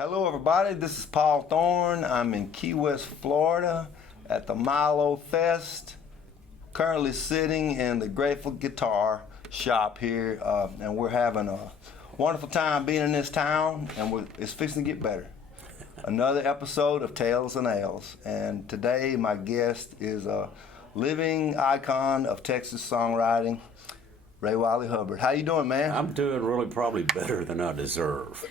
Hello, everybody. This is Paul Thorn. I'm in Key West, Florida at the Milo Fest. Currently sitting in the Grateful Guitar shop here, and we're having a wonderful time being in this town, and it's fixing to get better. Another episode of Tales and Ales, and today my guest is a living icon of Texas songwriting, Wylie Hubbard. How you doing, man? I'm doing really probably better than I deserve.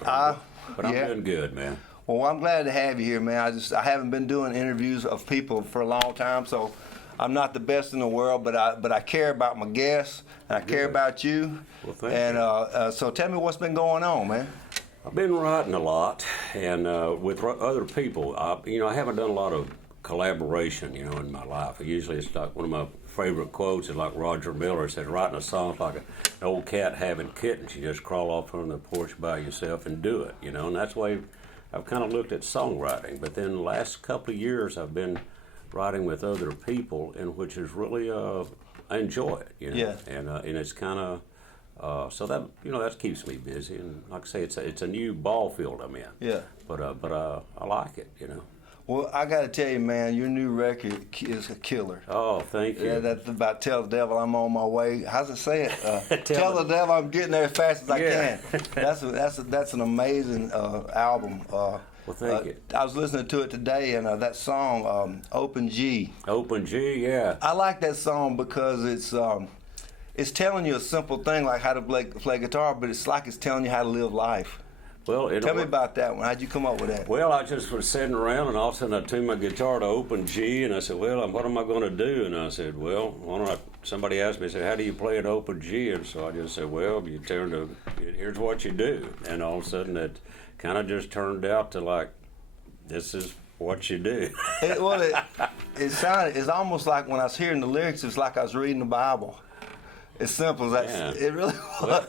But I'm doing good, man. Well, I'm glad to have you here, man. I haven't been doing interviews of people for a long time, so I'm not the best in the world, but I care about my guests and I care about you. Well, thank you. So tell me what's been going on, man. I've been writing a lot, and with other people. I haven't done a lot of collaboration, in my life. Usually it's like one of my favorite quotes is like Roger Miller said, writing a song is like an old cat having kittens. You just crawl off on the porch by yourself and do it, and that's the way I've kind of looked at songwriting. But then the last couple of years I've been writing with other people, and which is really, I enjoy it, Yeah. And it's kind of, so that keeps me busy. And like I say, it's a new ball field I'm in. Yeah. But I like it, Well, I got to tell you, man, your new record is a killer. Oh, thank you. Yeah, that's about Tell the Devil I'm on my way. How's it say it? Tell the Devil I'm getting there as fast as I can. That's an amazing album. Well, thank you. I was listening to it today, and that song, Open G. Open G, yeah. I like that song because it's telling you a simple thing like how to play guitar, but it's like it's telling you how to live life. Well, Tell me about that one. How'd you come up with that? Well, I just was sitting around, and all of a sudden I tuned my guitar to Open G, and I said, well, what am I going to do? And I said, well, somebody asked me, how do you play an Open G? And so I just said, well, you turn to, here's what you do. And all of a sudden it kind of just turned out to like, this is what you do. It's almost like when I was hearing the lyrics, it's like I was reading the Bible. As simple as that. Yeah. It really was.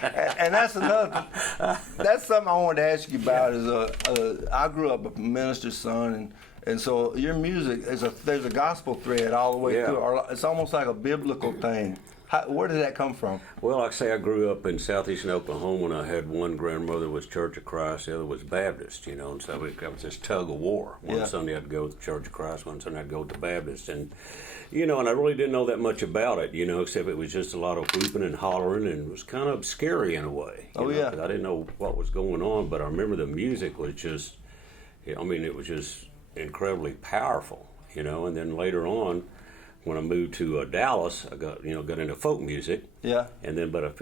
And that's that's something I wanted to ask you about. Is I grew up a minister's son, and so your music there's a gospel thread all the way through. Or it's almost like a biblical thing. Where did that come from? Well, like I say, I grew up in southeastern Oklahoma, and I had one grandmother was Church of Christ, the other was Baptist, and so it was this tug of war. One Sunday I'd go to the Church of Christ, one Sunday I'd go to Baptist, and and I really didn't know that much about it, except it was just a lot of whooping and hollering, and it was kind of scary in a way. Oh, yeah. 'Cause I didn't know what was going on, but I remember the music was just, it was just incredibly powerful, and then later on, when I moved to Dallas, I got into folk music. Yeah. And then, but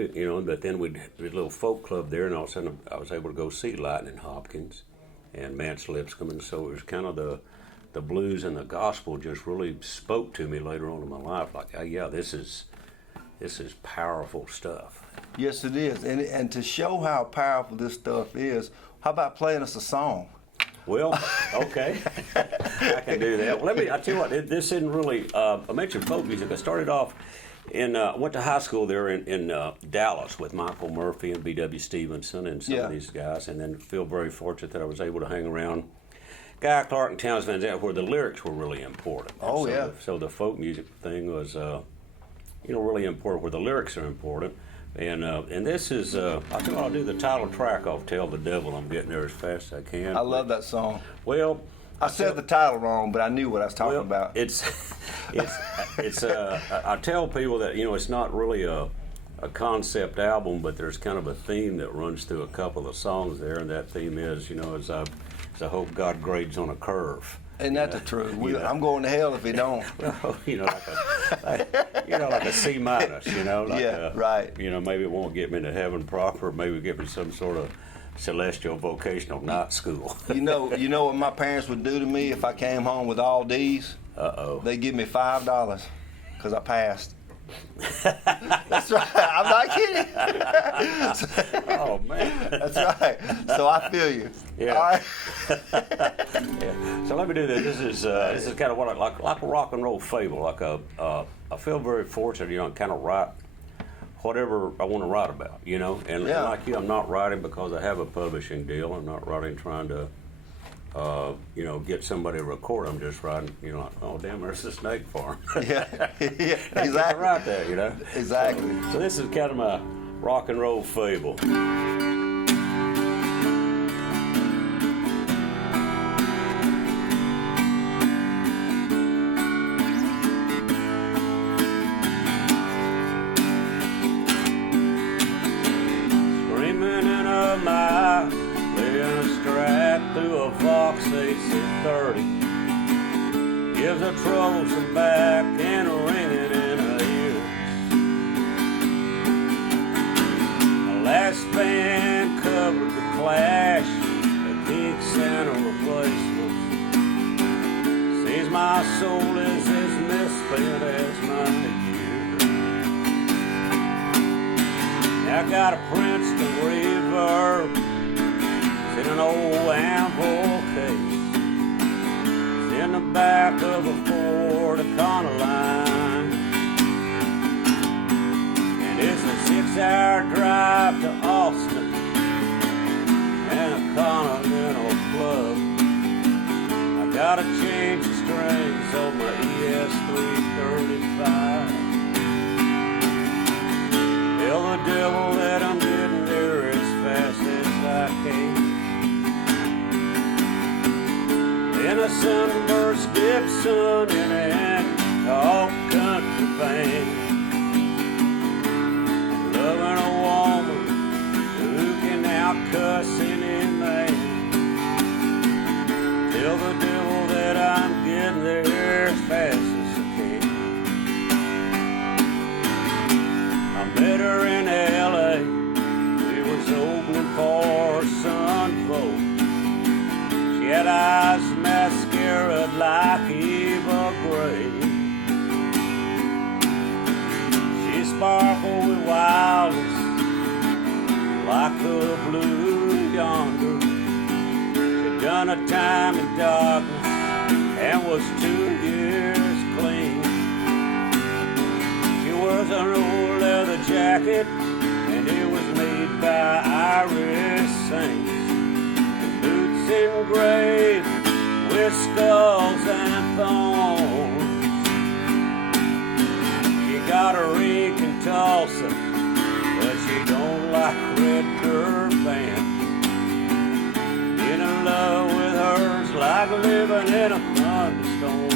then we did a little folk club there, and all of a sudden I was able to go see Lightning Hopkins and Mance Lipscomb, and so it was kind of the blues and the gospel just really spoke to me later on in my life. Like, this is powerful stuff. Yes, it is. And to show how powerful this stuff is, how about playing us a song? Well, okay, I can do that. Well, I tell you what, this isn't really, I mentioned folk music. I started off went to high school there in Dallas with Michael Murphy and B.W. Stevenson and some of these guys, and then feel very fortunate that I was able to hang around Guy Clark and Towns Van Zandt, where the lyrics were really important. So the folk music thing was, really important, where the lyrics are important. And this is, I think I'll do the title track off Tell the Devil I'm Getting There as Fast as I Can. I love that song. Well, I said the title wrong, but I knew what I was talking about. I tell people that, it's not really a concept album, but there's kind of a theme that runs through a couple of songs there, and that theme is, as I hope God grades on a curve. Isn't that the truth? I'm going to hell if he don't. Well, like a C minus, right. Maybe it won't get me into heaven proper, maybe give me some sort of celestial vocational night school. You know what my parents would do to me if I came home with all D's? They'd give me $5 because I passed. That's right. I'm not kidding. Oh man. That's right. So I feel you. Yeah. All right. Yeah. So let me do this. This is kind of what like a rock and roll fable. I feel very fortunate, I kind of write whatever I want to write about, And like you, I'm not writing because I have a publishing deal. I'm not writing trying to get somebody to record. I'm just writing, like, oh damn, there's the snake farm. Yeah, exactly. Right there, Exactly. So this is kind of my rock and roll fable. through a Fox AC-30. Gives her troublesome back and a ringing in her ears. The last band covered the Clash, the Kinks and her replacements. Seems my soul is as misspent as my years. I got a Princeton reverb in an old anvil case. It's in the back of a Ford Econoline. And it's a 6-hour drive to Austin and a Continental Club. I gotta change the strings on my ES335. Tell the devil that I'm getting there as fast as I can. In a sunburst Gibson in an all country band. Loving a woman who can out-cuss any man. Tell the devil that I'm getting there as fast as I can. I met her in L.A. We was opening for Sunvolt. She had eyes mascara like Eva Gray. She sparkled with wildness like the blue yonder. She'd done a time in darkness and was 2 years clean. She wears an old leather jacket and it was made by Irish saints. Boots engraved with skulls and thorns. She got a rink in Tulsa, but she don't like red curb band. In love with her's like living in a thunderstorm.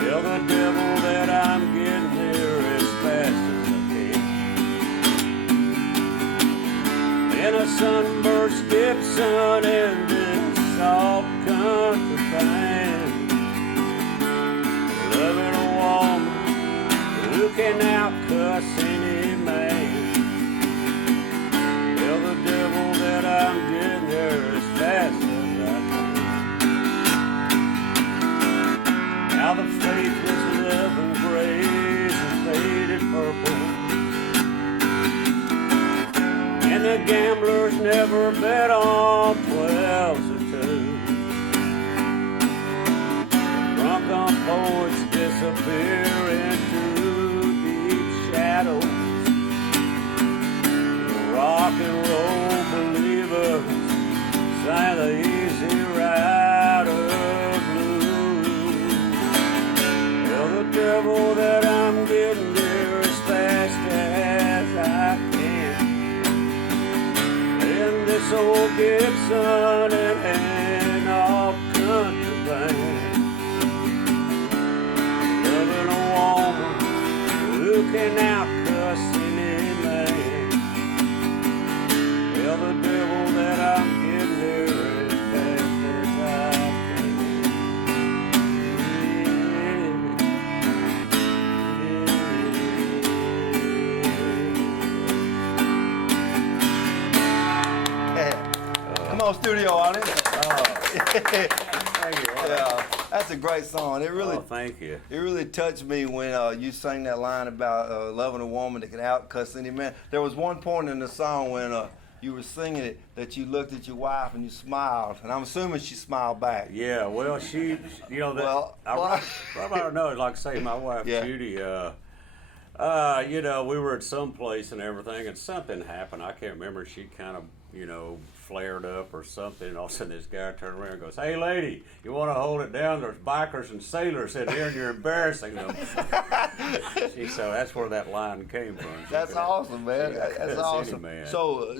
Tell the devil that I'm getting there as fast as I can. In a sunburst Gibson in this salt country band. Loving a woman who can out-cuss any man. Tell the devil that I'm getting there as fast as I can. Now the faithless love and grays and faded purple. And the gamblers never bet on 12s or 2s. Drunk on poets disappear into deep shadows. Rock and roll believers sang the easy rider blues. Tell the devil that I'm getting there as fast as I can. In this old Gibson and an all country band. Loving a woman who can out-cuss any man. Tell the devil that I'm getting there as fast as I can. Come on, studio audience. Thank you. Yeah, that's a great song. It really, Thank you. it really touched me when you sang that line about loving a woman that can out-cuss any man. There was one point in the song when you were singing it that you looked at your wife and you smiled, and I'm assuming she smiled back. Yeah, well, she you know, that, Well, I don't know, like say my wife, Yeah. Judy, you know, we were at some place and everything, and something happened. I can't remember. She kind of, you know, flared up or something, and all of a sudden this guy turned around and goes, "Hey, lady, you want to hold it down? There's bikers and sailors in here, and you're embarrassing them." So that's where that line came from. That's awesome, man. That's Any awesome. man. So,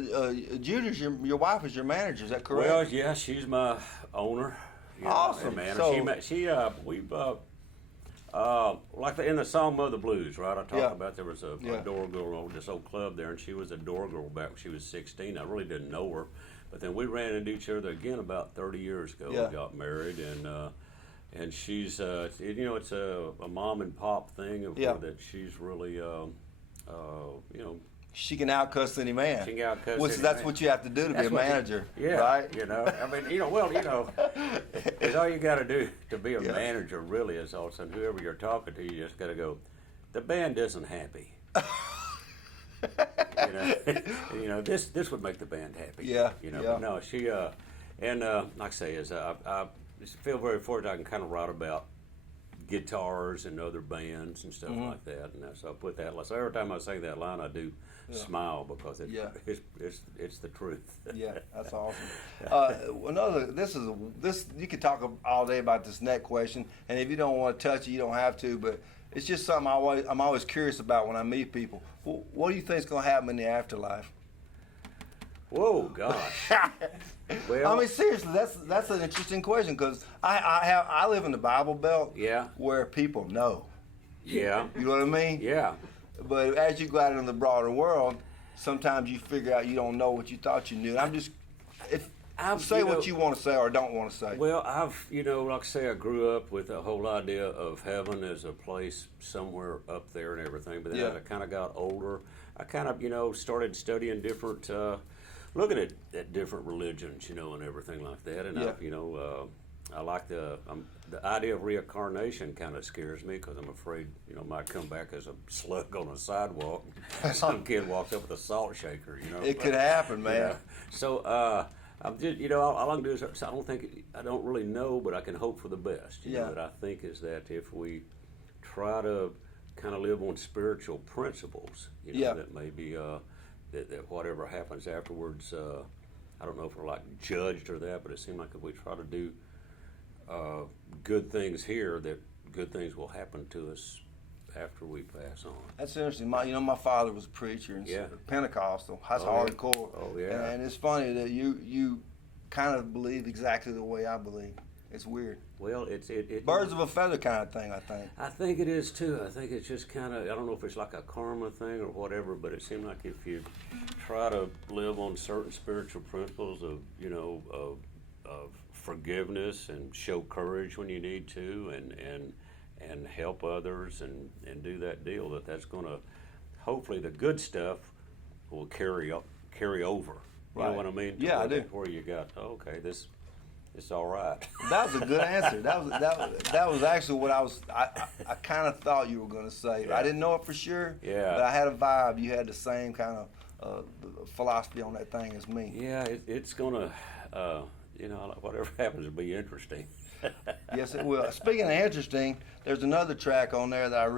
Judy's your wife is your manager, is that correct? Well, yeah, she's my owner. You know, Awesome. and man, So- like in the song "Mother Blues," right? I talked Yeah. about there was a Yeah. door girl at this old club there, and she was a door girl back when she was 16. I really didn't know her, But then we ran into each other again about 30 years ago. Yeah. We got married, and she's it's a mom and pop thing of Yeah. that she's really She can outcuss any man. she can outcuss Which any that's man. what you have to do to That's be a what you- manager. Yeah, Right? I mean, it's all you got to do to be a Yeah. manager. Really, is all of a sudden whoever you're talking to, you just got to go. The band isn't happy. This would make the band happy. Yeah, Yeah. yeah. But no, she like I say, I just feel very fortunate. I can kind of write about guitars and other bands and stuff Mm-hmm. like that, and so I put that. So every time I sing that line, I do smile because Yeah. it's the truth. Yeah, that's awesome. This you could talk all day about this next question, and if you don't want to touch it, you don't have to. But it's just something I'm always curious about when I meet people. What do you think is going to happen in the afterlife? Whoa, gosh. Well, I mean, seriously, that's an interesting question because I live in the Bible Belt, Yeah. where people know. yeah, You know what I mean? yeah. But as you go out into the broader world, sometimes you figure out you don't know what you thought you knew. Say what you want to say or don't want to say. Well, like I say, I grew up with the whole idea of heaven as a place somewhere up there and everything. But then Yeah. as I kind of got older, I kind of, started studying different, looking at different religions, and everything like that. And Yeah. I like the idea of reincarnation kind of scares me because I'm afraid, I might come back as a slug on a sidewalk. Some kid walks up with a salt shaker, It could happen, man. Yeah. So, I'm just, all I can do is, I don't really know, but I can hope for the best. You know, Yeah. that I think is that if we try to kind of live on spiritual principles, Yeah. that maybe, that whatever happens afterwards, I don't know if we're like judged or that, but it seems like if we try to do good things here, that good things will happen to us after we pass on. That's interesting. My father was a preacher and Yeah. Pentecostal. That's Oh, yeah. hardcore. Oh, yeah. And it's funny that you kind of believe exactly the way I believe. It's weird. Well, it Birds of a feather kind of thing, I think. I think it is too. I think it's just kind of, I don't know if it's like a karma thing or whatever, but it seems like if you try to live on certain spiritual principles of, of forgiveness and show courage when you need to and help others and do that deal, that's going to, hopefully the good stuff will carry over. You know Right. what I mean? Yeah, I do. Where you got, okay, it's all right. That was a good answer. That was actually what I kind of thought you were going to say. Yeah. I didn't know it for sure. Yeah. But I had a vibe. You had the same kind of philosophy on that thing as me. Yeah, it's going to, whatever happens will be interesting. Yes, it will. Speaking of interesting, there's another track on there that it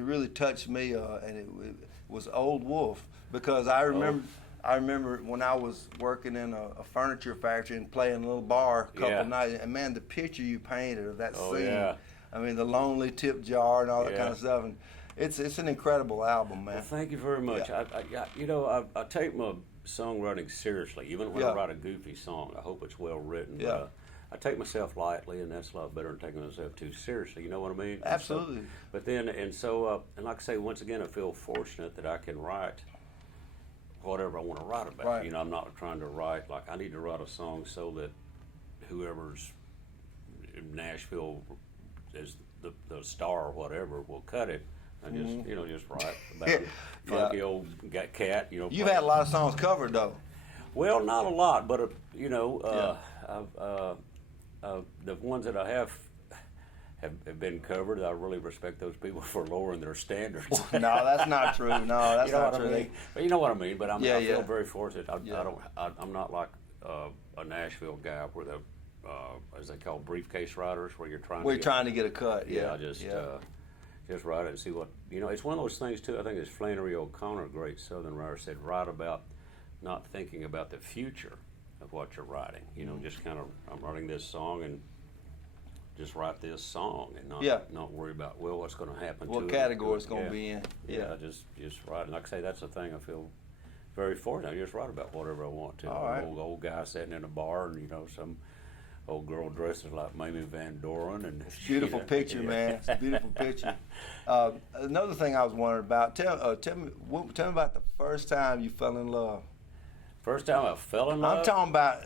really touched me, and it was Old Wolf, because I remember when I was working in a furniture factory and playing a little bar a couple Yeah. nights, and man, the picture you painted of that Oh, scene. yeah. I mean, the lonely tip jar and all that Yeah. kind of stuff, and it's an incredible album, man. Well, thank you very much. Yeah. I take my songwriting seriously, even when Yeah. I write a goofy song. I hope it's well written. Yeah. But, I take myself lightly, and that's a lot better than taking myself too seriously. You know what I mean? Absolutely. But then, and like I say, once again, I feel fortunate that I can write whatever I want to write about. Right. I'm not trying to write like I need to write a song so that whoever's in Nashville is the star or whatever will cut it. I just just write about a funky old cat. You've play- had a lot of songs covered, though. Well, not a lot, but the ones that I have been covered. I really respect those people for lowering their standards. No, that's not true. No, that's You know not what true. I mean? But you know what I mean. But I Yeah, feel yeah. very fortunate. Yeah. I'm not like a Nashville guy where the as they call briefcase writers, where you're trying. We're to get, trying to get a cut. Yeah, Yeah. just write it and see what It's one of those things too. I think it's Flannery O'Connor, a great Southern writer, said write about not thinking about the future of what you're writing. Just kind of I'm writing this song and just write this song and not worry about what's going to happen. What to category it. it's going to be in. Yeah, just write. And like I say, that's the thing. I feel very fortunate. I just write about whatever I want to. All right. An old guy sitting in a bar, and some old girl dresses like Mamie Van Doren, and It's a beautiful picture, man. It's a beautiful picture. Another thing I was wondering about. Tell me about the first time you fell in love. First time I fell in love? I'm talking about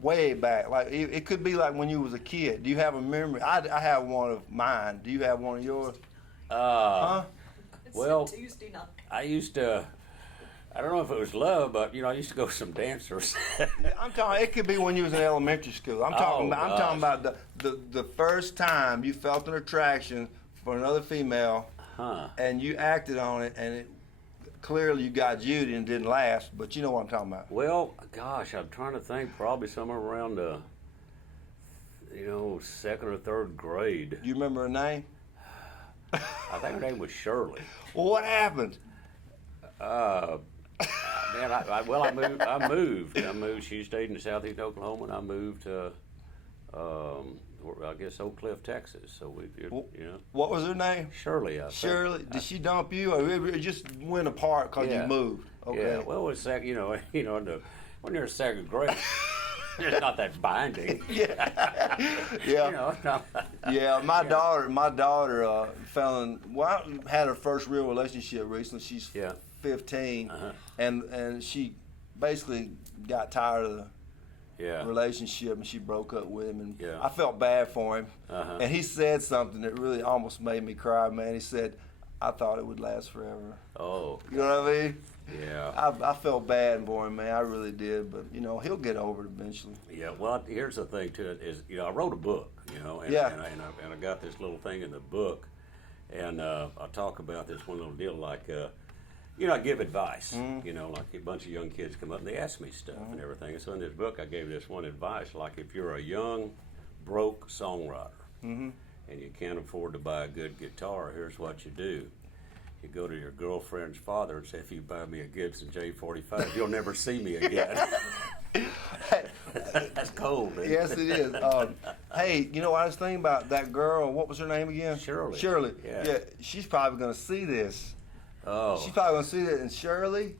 way back. Like it could be like when you was a kid. Do you have a memory? I have one of mine. Do you have one of yours? Huh? Well, Tuesday night. I used to, I don't know if it was love, but I used to go with some dancers. I'm talking. It could be when you was in elementary school. I'm talking. Oh, I'm talking about the first time you felt an attraction for another female, and you acted on it, and it clearly you got Judy and it didn't last. But you know what I'm talking about. Well, gosh, I'm trying to think. Probably somewhere around second or third grade. Do you remember her name? I think her name was Shirley. Well, what happened? Man, I moved. She stayed in southeast Oklahoma, and I moved to, I guess, Oak Cliff, Texas. So What was her name? Shirley. I think. Shirley. Did she dump you, or it just went apart because you moved? Okay. Yeah. Well, it's when you're in second grade, it's not that binding. Yeah. Yeah. My daughter fell in. Well, had her first real relationship recently. She's 15, and she basically got tired of the relationship, and she broke up with him. And I felt bad for him. And he said something that really almost made me cry, man. He said, "I thought it would last forever." Oh. You know what I mean? Yeah. I felt bad for him, man. I really did. But he'll get over it eventually. Yeah. Well, here's the thing to it is, I wrote a book, and I got this little thing in the book, and I talk about this one little deal like. I give advice, like a bunch of young kids come up and they ask me stuff and everything. And so in this book, I gave this one advice, like if you're a young, broke songwriter and you can't afford to buy a good guitar, here's what you do. You go to your girlfriend's father and say, if you buy me a Gibson J45, you'll never see me again. That's cold, man. Yes, it is. Hey, I was thinking about that girl. What was her name again? Shirley. Shirley. Yeah. She's probably going to see this. Oh. She's probably going to see that. And Shirley,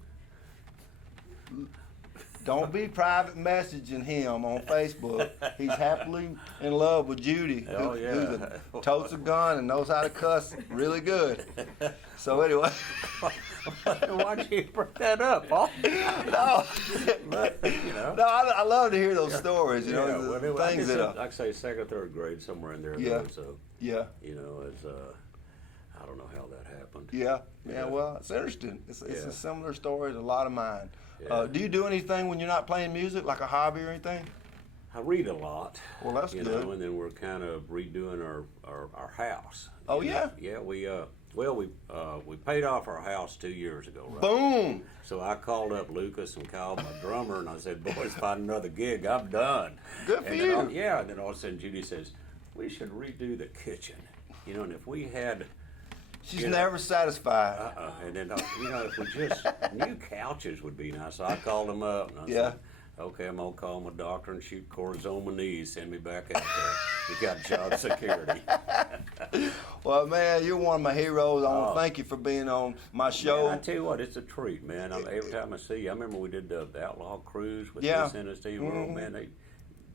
don't be private messaging him on Facebook. He's happily in love with Judy, who totes a gun and knows how to cuss really good. So anyway. Why'd you bring that up, Paul? No. No, I love to hear those stories, things that like I say, second or third grade, somewhere in there. Yeah. Though, so, it's, I don't know how that happened. Yeah, well, it's interesting. It's a similar story as a lot of mine. Yeah. Do you do anything when you're not playing music, like a hobby or anything? I read a lot. Well, that's good. And then we're kind of redoing our house. Oh, yeah? Yeah, we paid off our house 2 years ago. Right? Boom! So I called up Lucas and called my drummer, and I said, boys, find another gig. I'm done. Good for you. And then all of a sudden Judy says, we should redo the kitchen. And if we had... She's never satisfied. And then, if we just, new couches would be nice. So I called them up, and I said, okay, I'm going to call my doctor and shoot cortisone my knees, send me back out there. We got job security. Well, man, you're one of my heroes. I want to thank you for being on my show. Man, I tell you what, it's a treat, man. Every time I see you, I remember we did the Outlaw Cruise with this in the Steve World, man.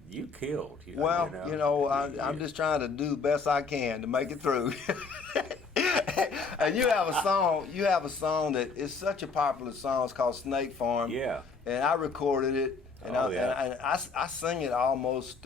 You killed. I'm just trying to do the best I can to make it through. And you have a song that is such a popular song. It's called Snake Farm. Yeah. And I recorded it, and I sing it almost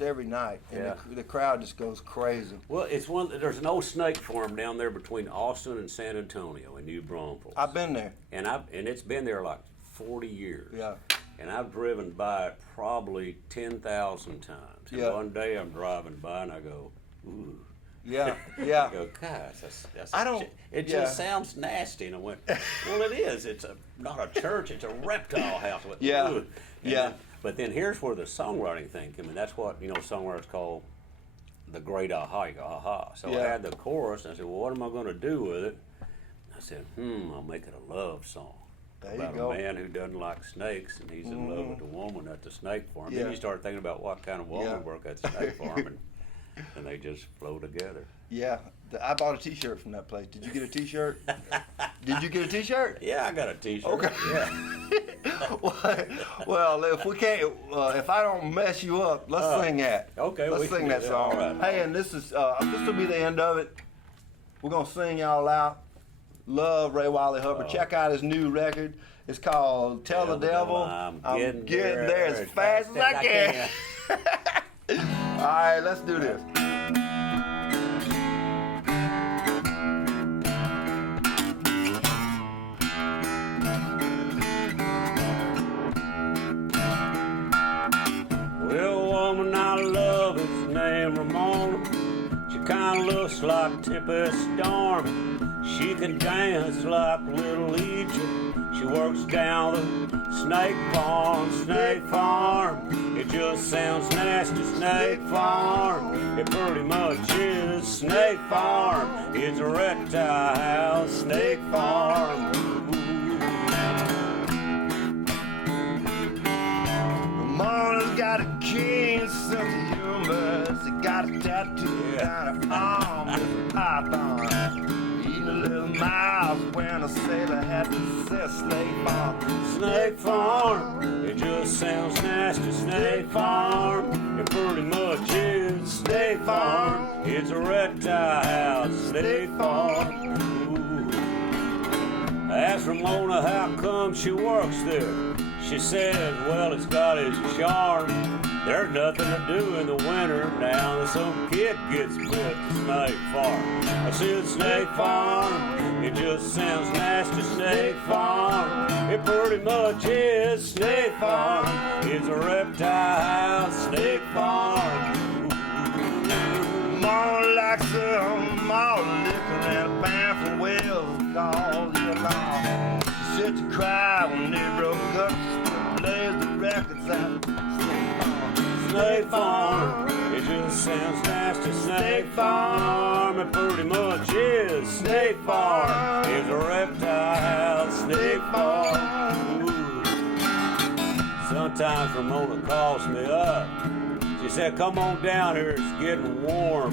every night, and the crowd just goes crazy. Well, there's an old snake farm down there between Austin and San Antonio in New Braunfels. I've been there. And it's been there like 40 years. Yeah. And I've driven by it probably 10,000 times. And one day I'm driving by and I go, ooh. Yeah. I go, gosh, it just sounds nasty. And I went, well, it is. It's not a church. It's a reptile house. I went, but then here's where the songwriting thing came in. That's what, songwriters call the great aha. So I had the chorus, and I said, well, what am I going to do with it? I said, I'll make it a love song. About a man who doesn't like snakes, and he's in love with a woman at the snake farm. Then you start thinking about what kind of woman work at the snake farm, and they just flow together. Yeah, I bought a T-shirt from that place. Did you get a T-shirt? Did you get a T-shirt? Yeah, I got a T-shirt. Okay. Yeah. Well, if we can't, if I don't mess you up, let's sing that. Okay, let's sing that song. All right. Hey, and this will be the end of it. We're gonna sing y'all out. Love Ray Wylie Hubbard. Check out his new record. It's called Tell the Devil. I'm getting there as fast as I can. All right, let's do this. Well, woman I love is named Ramona. She kinda looks like Tempest Storm. She can dance like Little Egypt. She works down the Snake Farm. It just sounds nasty, Snake Farm. It pretty much is Snake Farm. It's a reptile house, Snake Farm. Ramona's got a keen sense of humor. She got a tattoo down her arm with a python. Eating a little mouse when a sailor had to say Snake Farm. Snake Farm, it just sounds nasty, Snake Farm. It pretty much is Snake Farm. It's a reptile house, Snake Farm. Ooh. I asked Ramona how come she works there. She said, well, it's got its charm. There's nothing to do in the winter now that some kid gets bit at Snake Farm. I said, Snake Farm, it just sounds nasty, Snake Farm. It pretty much is Snake Farm. It's a reptile house, Snake Farm. More like some malt liquor and a band from Wales called you along. She said to cry when they broke up. She plays the records out. Snake Farm, it just sounds nasty, Snake Farm. It pretty much is Snake Farm. It's a reptile house, Snake Farm. Ooh. Sometimes Ramona calls me up. She said, come on down here, it's getting warm.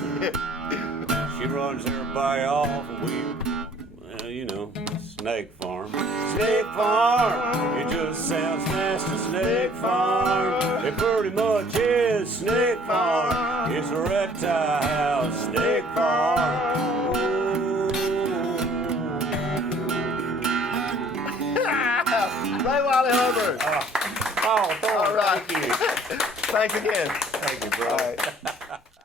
She runs everybody off and we, you know, Snake Farm. Snake Farm, it just sounds nasty, Snake Farm. It pretty much is Snake Farm. It's a reptile house, Snake Farm. Ray Wylie Hubbard. Oh, Thorn, All right. thank you. Thanks again. Thank you, bro. All right.